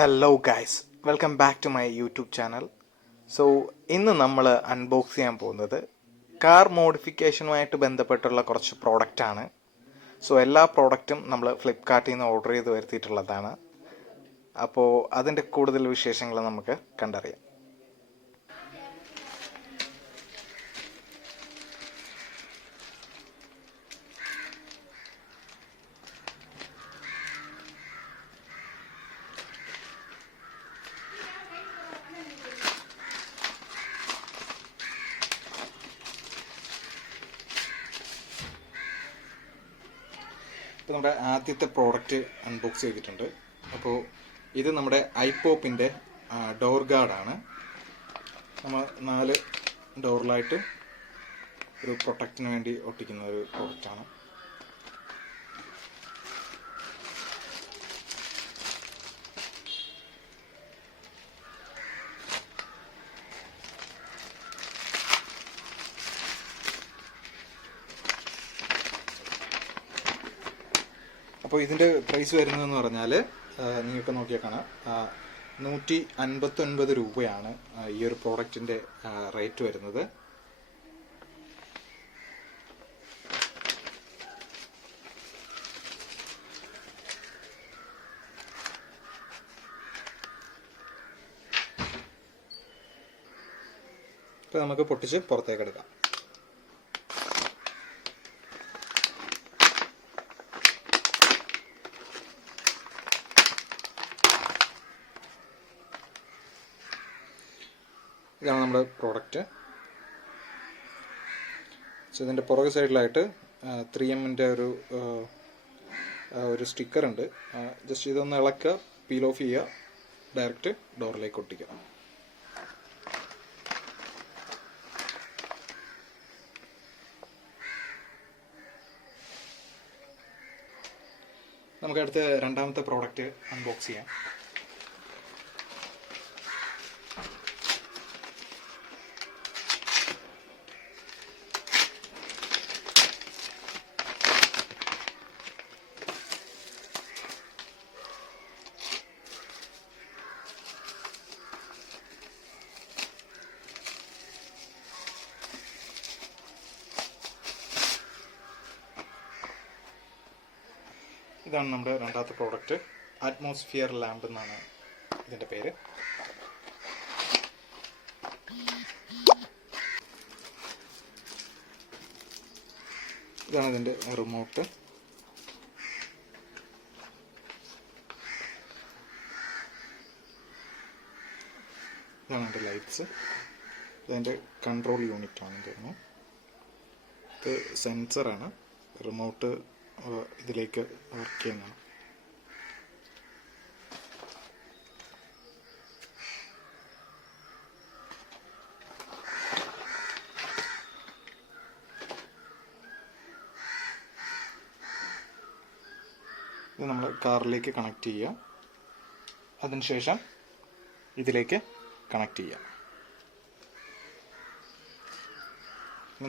Hello guys, welcome back to my YouTube channel. So ഇന്ന് നമ്മൾ unbox ചെയ്യാൻ പോകുന്നത് കാർ മോഡിഫിക്കേഷനുമായിട്ട് ബന്ധപ്പെട്ടുള്ള കുറച്ച് പ്രോഡക്റ്റാണ്. സോ എല്ലാ പ്രോഡക്റ്റും നമ്മൾ ഫ്ലിപ്കാർട്ടിൽ നിന്ന് ഓർഡർ ചെയ്ത് വരുത്തിയിട്ടുള്ളതാണ്. അപ്പോൾ അതിൻ്റെ കൂടുതൽ വിശേഷങ്ങൾ നമുക്ക് കണ്ടറിയാം. ഇപ്പോൾ നമ്മുടെ ആദ്യത്തെ പ്രോഡക്റ്റ് അൺബോക്സ് ചെയ്തിട്ടുണ്ട്. അപ്പോൾ ഇത് നമ്മുടെ ഐപോപ്പിൻ്റെ ഡോർ ഗാർഡാണ്. നമ്മൾ 4 ഡോറിലായിട്ട് ഒരു പ്രൊട്ടക്റ്റിന് വേണ്ടി ഒട്ടിക്കുന്ന ഒരു പ്രോഡക്റ്റാണ്. അപ്പോൾ ഇതിൻ്റെ പ്രൈസ് വരുന്നതെന്ന് പറഞ്ഞാൽ നിങ്ങൾക്ക് നോക്കിയാൽ കാണാം, 159 രൂപയാണ് ഈ ഒരു പ്രോഡക്റ്റിൻ്റെ റേറ്റ് വരുന്നത്. ഇപ്പോൾ നമുക്ക് പൊട്ടിച്ച് പുറത്തേക്ക് എടുക്കാം. ഇതാണ് നമ്മുടെ പ്രോഡക്റ്റ്. സോ ഇതിൻ്റെ പുറകെ സൈഡിലായിട്ട് 3Mൻ്റെ ഒരു സ്റ്റിക്കർ ഉണ്ട്. ജസ്റ്റ് ഇതൊന്ന് ഇളക്കുക, പീൽ ഓഫ് ചെയ്യുക, ഡയറക്റ്റ് ഡോറിലേക്ക് ഒട്ടിക്കുക. നമുക്ക് അടുത്ത രണ്ടാമത്തെ പ്രോഡക്റ്റ് അൺബോക്സ് ചെയ്യാം. ഇതാണ് നമ്മുടെ രണ്ടാമത്തെ പ്രോഡക്റ്റ്. അറ്റ്മോസ്ഫിയർ ലാമ്പ് എന്നാണ് ഇതിൻ്റെ പേര്. ഇതാണ് ഇതിൻ്റെ റിമോട്ട്. ഇതാണ് എൻ്റെ ലൈറ്റ്സ്. ഇതിൻ്റെ കൺട്രോൾ യൂണിറ്റ് ആണെന്ന് തോന്നുന്നു. ഇത് സെൻസറാണ്. റിമോട്ട് ഇതിലേക്ക് വർക്ക് ചെയ്യുന്നതാണ്. ഇത് നമ്മൾ കാറിലേക്ക് കണക്ട് ചെയ്യുക. അതിനുശേഷം ഇതിലേക്ക് കണക്ട് ചെയ്യുക.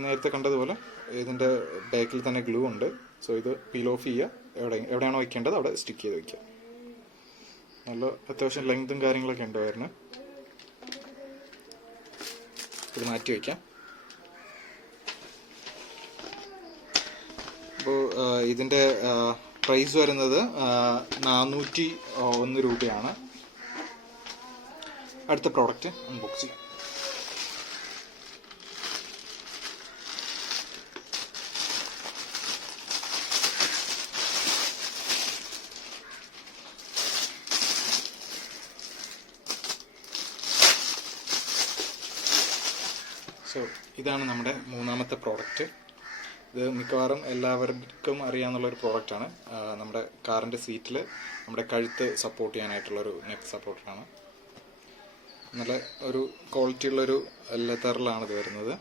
നേരത്തെ കണ്ടതുപോലെ ഇതിൻ്റെ ബാക്കിൽ തന്നെ ഗ്ലൂ ഉണ്ട്. സോ ഇത് പീൽ ഓഫ് ചെയ്യുക. എവിടെയാണോ വയ്ക്കേണ്ടത് അവിടെ സ്റ്റിക്ക് ചെയ്ത് വയ്ക്കുക. നല്ല അത്യാവശ്യം ലെങ്തും കാര്യങ്ങളൊക്കെ ഉണ്ട് വയറിന്. ഇത് മാറ്റി വയ്ക്കാം. അപ്പോൾ ഇതിൻ്റെ പ്രൈസ് വരുന്നത് 401 രൂപയാണ്. അടുത്ത പ്രോഡക്റ്റ് അൺബോക്സ് ചെയ്യാം. സോ ഇതാണ് നമ്മുടെ മൂന്നാമത്തെ പ്രോഡക്റ്റ്. ഇത് മിക്കവാറും എല്ലാവർക്കും അറിയാവുന്നൊരു പ്രോഡക്റ്റാണ്. നമ്മുടെ കാറിൻ്റെ സീറ്റിൽ നമ്മുടെ കഴുത്ത് സപ്പോർട്ട് ചെയ്യാനായിട്ടുള്ളൊരു നെക്ക് സപ്പോർട്ടറാണ്. നല്ല ഒരു ക്വാളിറ്റി ഉള്ളൊരു ലെതറിലാണ് ഇത് വരുന്നത്.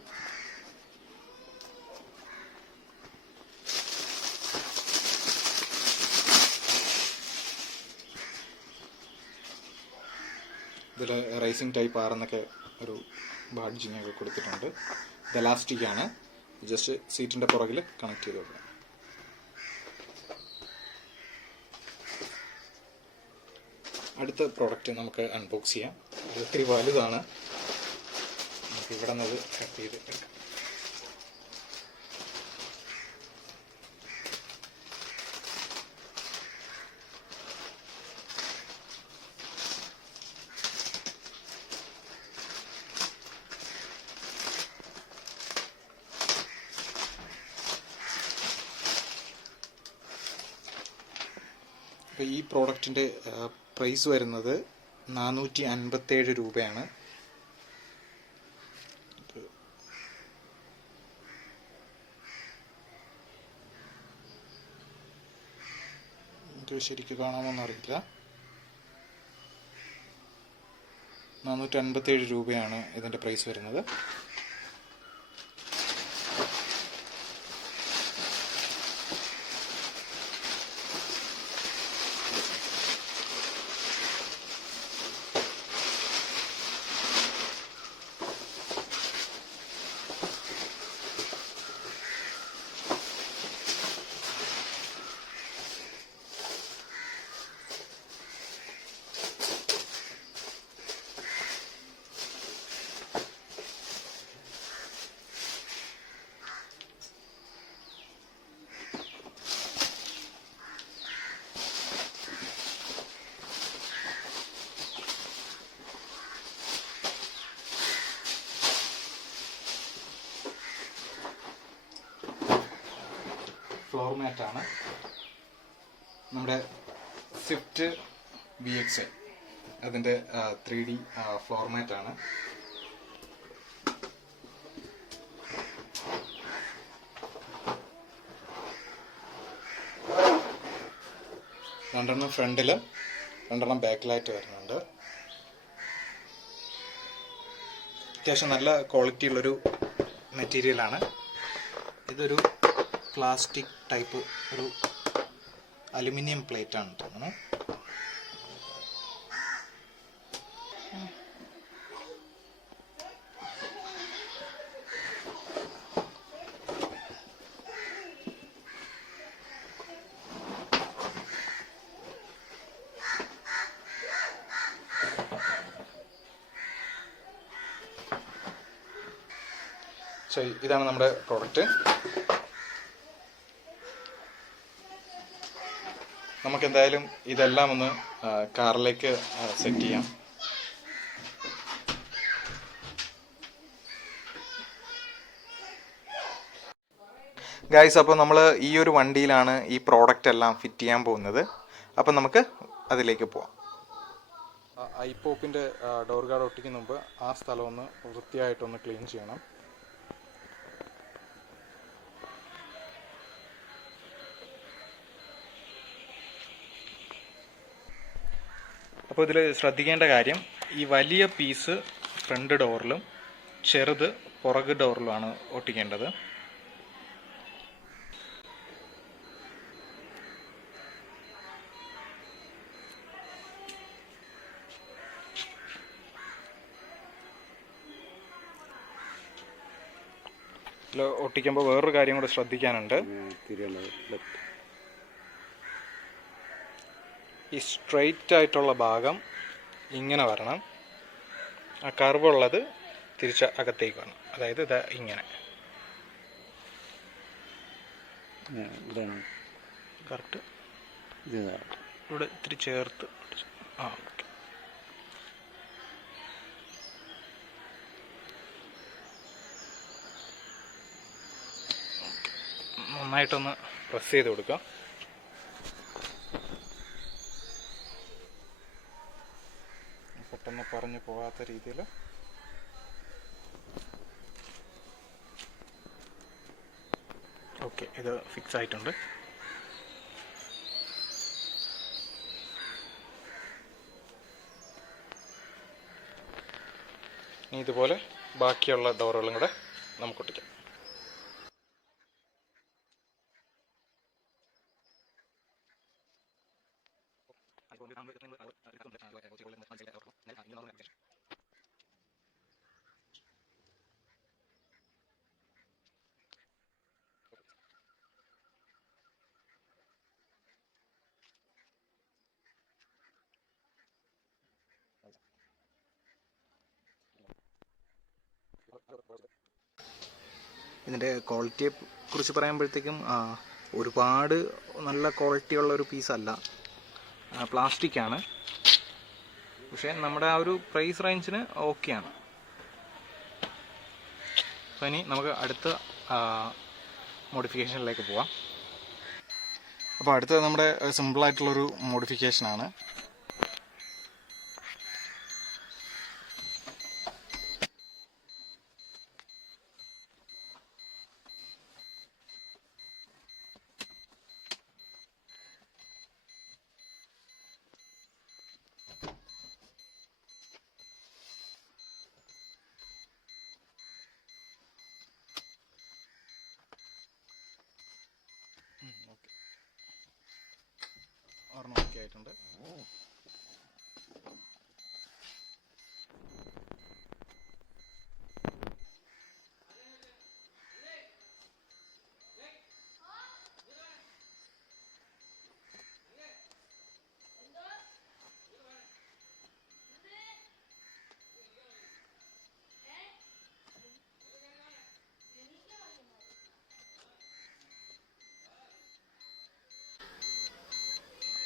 ഇതിൽ റേസിംഗ് ടൈപ്പ് ആറെന്നൊക്കെ ഒരു ബാഡ്ജിങ് ഒക്കെ കൊടുത്തിട്ടുണ്ട്. ഇത് എലാസ്റ്റിക് ആണ്. ജസ്റ്റ് സീറ്റിൻ്റെ പുറകിൽ കണക്ട് ചെയ്ത് വെക്കാം. അടുത്ത പ്രോഡക്റ്റ് നമുക്ക് അൺബോക്സ് ചെയ്യാം. ഇത് ഒത്തിരി വലുതാണ്. നമുക്ക് ഇവിടെ നിന്ന് കട്ട് ചെയ്ത് എടുക്കാം. അപ്പോൾ ഈ പ്രോഡക്റ്റിൻ്റെ പ്രൈസ് വരുന്നത് 457 രൂപയാണ്. ഇത് ശരിക്കും കാണാമോന്നറിയില്ല. 457 രൂപയാണ് ഇതിൻ്റെ പ്രൈസ് വരുന്നത്. ഫ്ലോർ മാറ്റാണ്. നമ്മുടെ സ്വിഫ്റ്റ് VX അതിൻ്റെ 3D ഫ്ലോർ മാറ്റാണ്. രണ്ടെണ്ണം ഫ്രണ്ടിൽ, രണ്ടെണ്ണം ബാക്കിലായിട്ട് വരുന്നുണ്ട്. അത്യാവശ്യം നല്ല ക്വാളിറ്റി ഉള്ളൊരു മെറ്റീരിയലാണ്. ഇതൊരു പ്ലാസ്റ്റിക് ടൈപ്പ് ഒരു അലുമിനിയം പ്ലേറ്റ് ആണ് തോന്നുന്നു. ഇതാണ് നമ്മുടെ പ്രോഡക്റ്റ്. നമുക്കെന്തായാലും ഇതെല്ലാം ഒന്ന് കാറിലേക്ക് സെറ്റ് ചെയ്യാം. ഗൈസ്, അപ്പോൾ നമ്മൾ ഈ ഒരു വണ്ടിയിലാണ് ഈ പ്രോഡക്റ്റ് എല്ലാം ഫിറ്റ് ചെയ്യാൻ പോകുന്നത്. അപ്പം നമുക്ക് അതിലേക്ക് പോവാം. ഐപോപ്പിൻ്റെ ഡോർ ഗാർഡ് ഒട്ടിക്കുന്ന മുമ്പ് ആ സ്ഥലം ഒന്ന് വൃത്തിയായിട്ടൊന്ന് ക്ലീൻ ചെയ്യണം. അപ്പോൾ ഇതിൽ ശ്രദ്ധിക്കേണ്ട കാര്യം, ഈ വലിയ പീസ് ഫ്രണ്ട് ഡോറിലും ചെറുത് പുറക് ഡോറിലുമാണ് ഒട്ടിക്കേണ്ടത്. ഇതിൽ ഒട്ടിക്കുമ്പോൾ വേറൊരു കാര്യം കൂടെ ശ്രദ്ധിക്കാനുണ്ട്. ഈ സ്ട്രെയിറ്റ് ആയിട്ടുള്ള ഭാഗം ഇങ്ങനെ വരണം, ആ കർവുള്ളത് തിരിച്ച് അകത്തേക്ക് വരണം. അതായത് ഇത് ഇങ്ങനെ കറക്റ്റ് ഇവിടെ ഇത്തിരി ചേർത്ത്. ഓക്കെ. നന്നായിട്ടൊന്ന് പ്രസ് ചെയ്ത് കൊടുക്കാം. പെട്ടെന്ന് പറഞ്ഞു പോകാത്ത രീതിയിൽ. ഓക്കെ, ഇത് ഫിക്സ് ആയിട്ടുണ്ട്. ഇനി ഇതുപോലെ ബാക്കിയുള്ള ഡോറുകളും കൂടെ നമുക്ക് ഒട്ടിക്കാം. ഇതിൻ്റെ ക്വാളിറ്റിയെ കുറിച്ച് പറയുമ്പോഴത്തേക്കും ഒരുപാട് നല്ല ക്വാളിറ്റിയുള്ള ഒരു പീസല്ല, പ്ലാസ്റ്റിക്കാണ്. പക്ഷേ നമ്മുടെ ആ ഒരു പ്രൈസ് റേഞ്ചിന് ഓക്കെയാണ്. അപ്പോൾ ഇനി നമുക്ക് അടുത്ത മോഡിഫിക്കേഷനിലേക്ക് പോവാം. അപ്പോൾ അടുത്തത് നമ്മുടെ സിമ്പിളായിട്ടുള്ളൊരു മോഡിഫിക്കേഷനാണ്. ഓക്കെ, ഒരെണ്ണം ഓക്കെ ആയിട്ടുണ്ട്.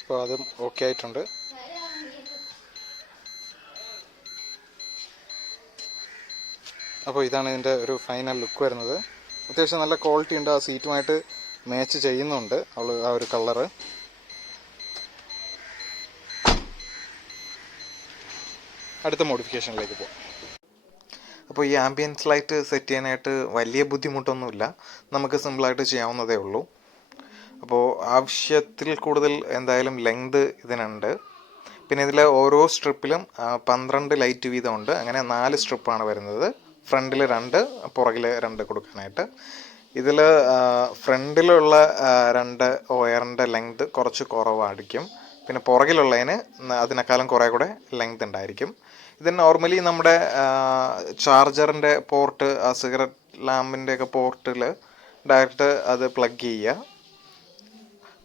അപ്പോൾ അതും ഓക്കെ ആയിട്ടുണ്ട്. അപ്പോൾ ഇതാണ് ഇതിൻ്റെ ഒരു ഫൈനൽ ലുക്ക് വരുന്നത്. അത്യാവശ്യം നല്ല ക്വാളിറ്റി ഉണ്ട്, ആ സീറ്റുമായിട്ട് മാച്ച് ചെയ്യുന്നുണ്ട് ആ ഒരു കളറ്. അടുത്ത മോഡിഫിക്കേഷനിലേക്ക് പോകാം. അപ്പോൾ ഈ ആംബിയൻസ് ലൈറ്റ് സെറ്റ് ചെയ്യാനായിട്ട് വലിയ ബുദ്ധിമുട്ടൊന്നുമില്ല, നമുക്ക് സിമ്പിളായിട്ട് ചെയ്യാവുന്നതേ ഉള്ളൂ. അപ്പോൾ ആവശ്യത്തിൽ കൂടുതൽ എന്തായാലും ലെങ്ത് ഇതിനുണ്ട്. പിന്നെ ഇതിൽ ഓരോ സ്ട്രിപ്പിലും 12 ലൈറ്റ് വീതമുണ്ട്. അങ്ങനെ 4 സ്ട്രിപ്പാണ് വരുന്നത്. ഫ്രണ്ടിൽ 2, പുറകിൽ 2 കൊടുക്കാനായിട്ട്. ഇതിൽ ഫ്രണ്ടിലുള്ള 2 വയറിൻ്റെ ലെങ്ത് കുറച്ച് കുറവായിരിക്കും. പിന്നെ പുറകിലുള്ളതിന് അതിനേക്കാളും കുറേ കൂടെ ലെങ്ത് ഉണ്ടായിരിക്കും. ഇത് നോർമലി നമ്മുടെ ചാർജറിൻ്റെ പോർട്ട്, സിഗരറ്റ് ലാമ്പിൻ്റെയൊക്കെ പോർട്ടിൽ ഡയറക്റ്റ് അത് പ്ലഗ് ചെയ്യുക.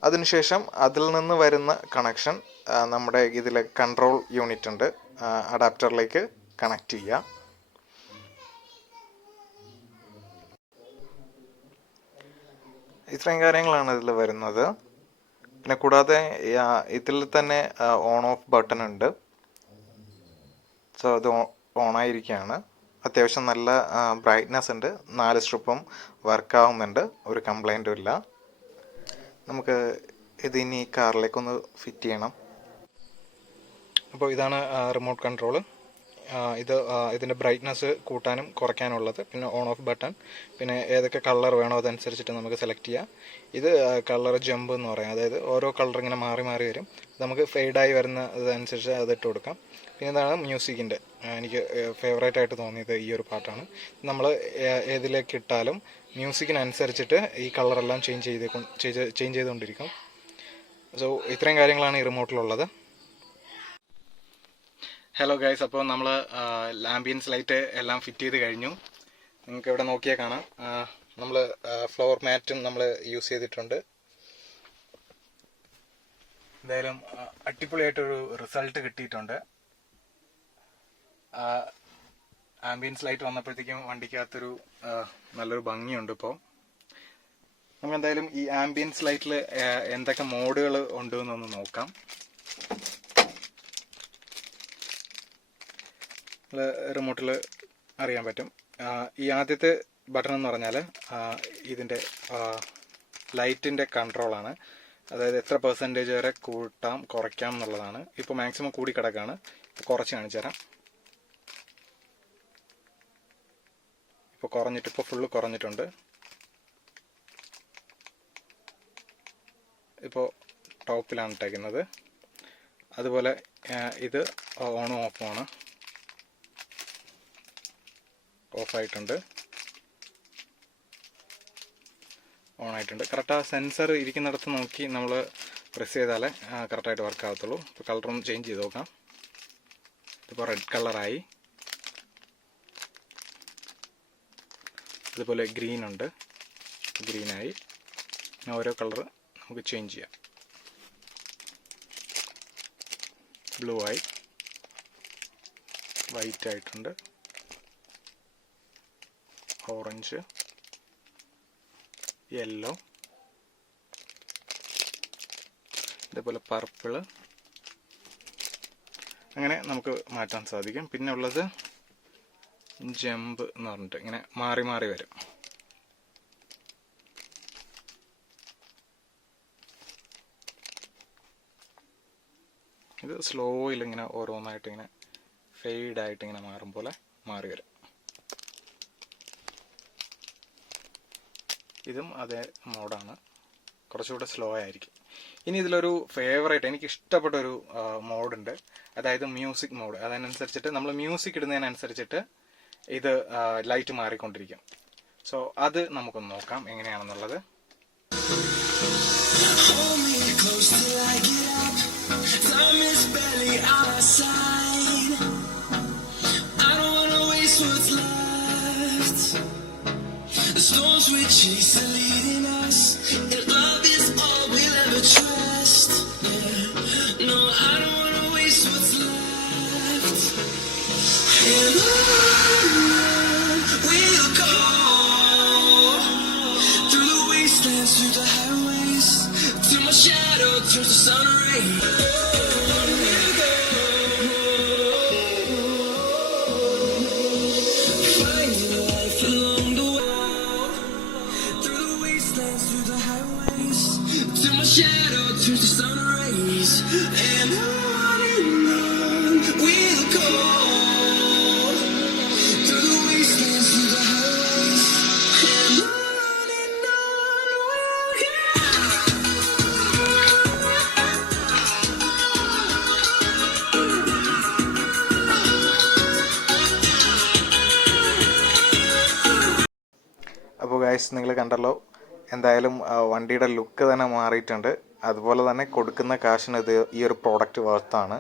അതിനുശേഷം അതിൽ നിന്ന് വരുന്ന കണക്ഷൻ നമ്മുടെ ഇതിൽ കൺട്രോൾ യൂണിറ്റ് ഉണ്ട്, അഡാപ്റ്ററിലേക്ക് കണക്ട് ചെയ്യുക. ഇത്രയും കാര്യങ്ങളാണ് ഇതിൽ വരുന്നത്. പിന്നെ കൂടാതെ ഇതിൽ തന്നെ ഓൺ ഓഫ് ബട്ടൺ ഉണ്ട്. സോ അത് ഓണായിരിക്കുകയാണ്. അത്യാവശ്യം നല്ല ബ്രൈറ്റ്നെസ് ഉണ്ട്, 4 സ്ട്രിപ്പും വർക്കാവുന്നുണ്ട്, ഒരു കംപ്ലൈൻറ്റും ഇല്ല. നമുക്ക് ഇതിനി കാറിലേക്കൊന്ന് ഫിറ്റ് ചെയ്യണം. അപ്പോൾ ഇതാണ് റിമോട്ട് കൺട്രോള്. ഇതിൻ്റെ ബ്രൈറ്റ്നസ് കൂട്ടാനും കുറയ്ക്കാനുള്ളത്, പിന്നെ ഓൺ ഓഫ് ബട്ടൺ, പിന്നെ ഏതൊക്കെ കളർ വേണോ അതനുസരിച്ചിട്ട് നമുക്ക് സെലക്ട് ചെയ്യാം. ഇത് കളർ ജമ്പ് എന്ന് പറയാം, അതായത് ഓരോ കളർ ഇങ്ങനെ മാറി മാറി വരും, നമുക്ക് ഫെയ്ഡായി വരുന്ന ഇതനുസരിച്ച് അതിട്ട് കൊടുക്കാം. പിന്നെ ഇതാണ് മ്യൂസിക്കിൻ്റെ, എനിക്ക് ഫേവറേറ്റ് ആയിട്ട് തോന്നിയത് ഈ ഒരു പാട്ടാണ്. നമ്മൾ ഏതിലേക്ക് ഇട്ടാലും മ്യൂസിക്കിനനുസരിച്ചിട്ട് ഈ കളറെല്ലാം ചേഞ്ച് ചെയ്തുകൊണ്ടിരിക്കും. സോ ഇത്രയും കാര്യങ്ങളാണ് ഈ റിമോട്ടിലുള്ളത്. ഹലോ ഗൈസ്, അപ്പോൾ നമ്മൾ ആംബിയൻസ് ലൈറ്റ് എല്ലാം ഫിറ്റ് ചെയ്ത് കഴിഞ്ഞു. നിങ്ങൾക്ക് ഇവിടെ നോക്കിയാൽ കാണാം, നമ്മൾ ഫ്ലോർ മാറ്റും നമ്മൾ യൂസ് ചെയ്തിട്ടുണ്ട്. എന്തായാലും അടിപൊളിയായിട്ടൊരു റിസൾട്ട് കിട്ടിയിട്ടുണ്ട്. ആംബിയൻസ് ലൈറ്റ് വന്നപ്പോഴത്തേക്കും വണ്ടിക്കകത്തൊരു നല്ലൊരു ഭംഗിയുണ്ട്. ഇപ്പോൾ നമുക്ക് എന്തായാലും ഈ ആംബിയൻസ് ലൈറ്റിൽ എന്തൊക്കെ മോഡുകൾ ഉണ്ടെന്നൊന്ന് നോക്കാം. റിമോട്ടിൽ അറിയാൻ പറ്റും. ഈ ആദ്യത്തെ ബട്ടൺ എന്ന് പറഞ്ഞാൽ ഇതിൻ്റെ ലൈറ്റിൻ്റെ കൺട്രോളാണ്, അതായത് എത്ര പെർസെൻറ്റേജ് വരെ കൂട്ടാം കുറയ്ക്കാം എന്നുള്ളതാണ്. ഇപ്പോൾ മാക്സിമം കൂടി കിടക്കുകയാണ്, കുറച്ച് കാണിച്ചു തരാം. ഇപ്പോൾ കുറഞ്ഞിട്ട്, ഇപ്പോൾ ഫുള്ള് കുറഞ്ഞിട്ടുണ്ട്. ഇപ്പോൾ ടോപ്പിലാണ് ഇട്ടേക്കുന്നത്. അതുപോലെ ഇത് ഓണും ഓഫുമാണ്, ഓഫായിട്ടുണ്ട്, ഓണായിട്ടുണ്ട്. കറക്റ്റ് ആ സെൻസർ ഇരിക്കുന്നിടത്ത് നോക്കി നമ്മൾ പ്രസ് ചെയ്താലേ കറക്റ്റായിട്ട് വർക്ക് ആകത്തുള്ളൂ. ഇപ്പോൾ കളറൊന്ന് ചേഞ്ച് ചെയ്ത് നോക്കാം. ഇതിപ്പോൾ റെഡ് കളറായി. അതുപോലെ ഗ്രീൻ ഉണ്ട്, ഗ്രീനായി. ഓരോ കളർ നമുക്ക് ചേഞ്ച് ചെയ്യാം. ബ്ലൂ ആയി, വൈറ്റ് ആയിട്ടുണ്ട്, ഓറഞ്ച്, യെല്ലോ, ഇതേപോലെ പർപ്പിള്, അങ്ങനെ നമുക്ക് മാറ്റാൻ സാധിക്കും. പിന്നെ ഉള്ളത് ജമ്പ് എന്ന് പറഞ്ഞിട്ട് ഇങ്ങനെ മാറി മാറി വരും. ഇത് സ്ലോയിൽ ഇങ്ങനെ ഓരോന്നായിട്ട് ഇങ്ങനെ ഫെയ്ഡായിട്ട് ഇങ്ങനെ മാറും പോലെ മാറി വരും. ഇതും അതേ മോഡാണ്, കുറച്ചുകൂടെ സ്ലോ ആയിരിക്കും. ഇനി ഇതിലൊരു ഫേവറേറ്റ് എനിക്ക് ഇഷ്ടപ്പെട്ടൊരു മോഡുണ്ട്, അതായത് മ്യൂസിക് മോഡ്. അതിനനുസരിച്ചിട്ട് നമ്മൾ മ്യൂസിക് ഇടുന്നതിനനുസരിച്ചിട്ട് ഇത് ലൈറ്റ് മാറിക്കൊണ്ടിരിക്കും. സോ അത് നമുക്കൊന്ന് നോക്കാം എങ്ങനെയാണെന്നുള്ളത്. അപ്പോൾ ഗൈസ്, നിങ്ങൾ കണ്ടല്ലോ, എന്തായാലും വണ്ടിയുടെ ലുക്ക് തന്നെ മാറിയിട്ടുണ്ട്. അതുപോലെ തന്നെ കൊടുക്കുന്ന കാശിന് ഇത് ഈ ഒരു പ്രോഡക്റ്റ് വർത്താണ്.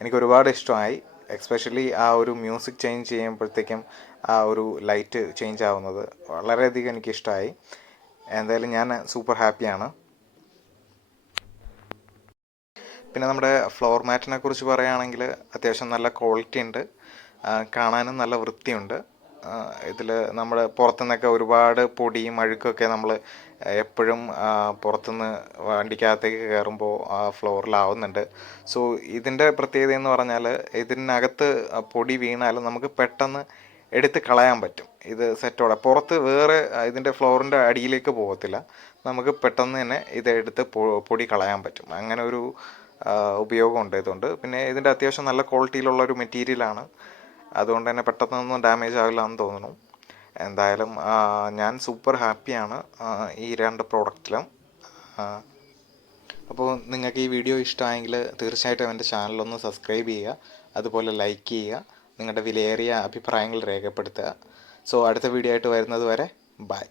എനിക്ക് ഒരുപാട് ഇഷ്ടമായി. എക്സ്പെഷ്യലി ആ ഒരു മ്യൂസിക് ചേഞ്ച് ചെയ്യുമ്പോഴത്തേക്കും ആ ഒരു ലൈറ്റ് ചേഞ്ച് ആവുന്നത് വളരെയധികം എനിക്കിഷ്ടമായി. എന്തായാലും ഞാൻ സൂപ്പർ ഹാപ്പിയാണ്. പിന്നെ നമ്മുടെ ഫ്ലോർ മാറ്റിനെ കുറിച്ച് പറയുകയാണെങ്കിൽ അത്യാവശ്യം നല്ല ക്വാളിറ്റി ഉണ്ട്, കാണാനും നല്ല വൃത്തിയുണ്ട്. ഇതിൽ നമ്മൾ പുറത്തുനിന്നൊക്കെ ഒരുപാട് പൊടിയും അഴുക്കൊക്കെ നമ്മൾ എപ്പോഴും പുറത്തുനിന്ന് വണ്ടിക്കകത്തേക്ക് കയറുമ്പോൾ ആ ഫ്ലോറിലാവുന്നുണ്ട്. സോ ഇതിൻ്റെ പ്രത്യേകത എന്ന് പറഞ്ഞാൽ ഇതിനകത്ത് പൊടി വീണാലും നമുക്ക് പെട്ടെന്ന് എടുത്ത് കളയാൻ പറ്റും. ഇത് സെറ്റോടെ പുറത്ത് വേറെ ഇതിൻ്റെ ഫ്ലോറിൻ്റെ അടിയിലേക്ക് പോകത്തില്ല, നമുക്ക് പെട്ടെന്ന് തന്നെ ഇതെടുത്ത് പൊടി കളയാൻ പറ്റും. അങ്ങനെ ഒരു ഉപയോഗമുണ്ട് ഇതുകൊണ്ട്. പിന്നെ ഇതിൻ്റെ അത്യാവശ്യം നല്ല ക്വാളിറ്റിയിലുള്ളൊരു മെറ്റീരിയലാണ്, അതുകൊണ്ട് തന്നെ പെട്ടെന്നൊന്നും ഡാമേജ് ആവില്ല എന്ന് തോന്നുന്നു. എന്തായാലും ഞാൻ സൂപ്പർ ഹാപ്പിയാണ് ഈ രണ്ട് പ്രോഡക്റ്റിലും. അപ്പോൾ നിങ്ങൾക്ക് ഈ വീഡിയോ ഇഷ്ടമായെങ്കിൽ തീർച്ചയായിട്ടും എൻ്റെ ചാനലൊന്ന് സബ്സ്ക്രൈബ് ചെയ്യുക, അതുപോലെ ലൈക്ക് ചെയ്യുക, നിങ്ങളുടെ വിലയേറിയ അഭിപ്രായങ്ങൾ രേഖപ്പെടുത്തുക. സോ അടുത്ത വീഡിയോ ആയിട്ട് വരുന്നത് വരെ ബൈ.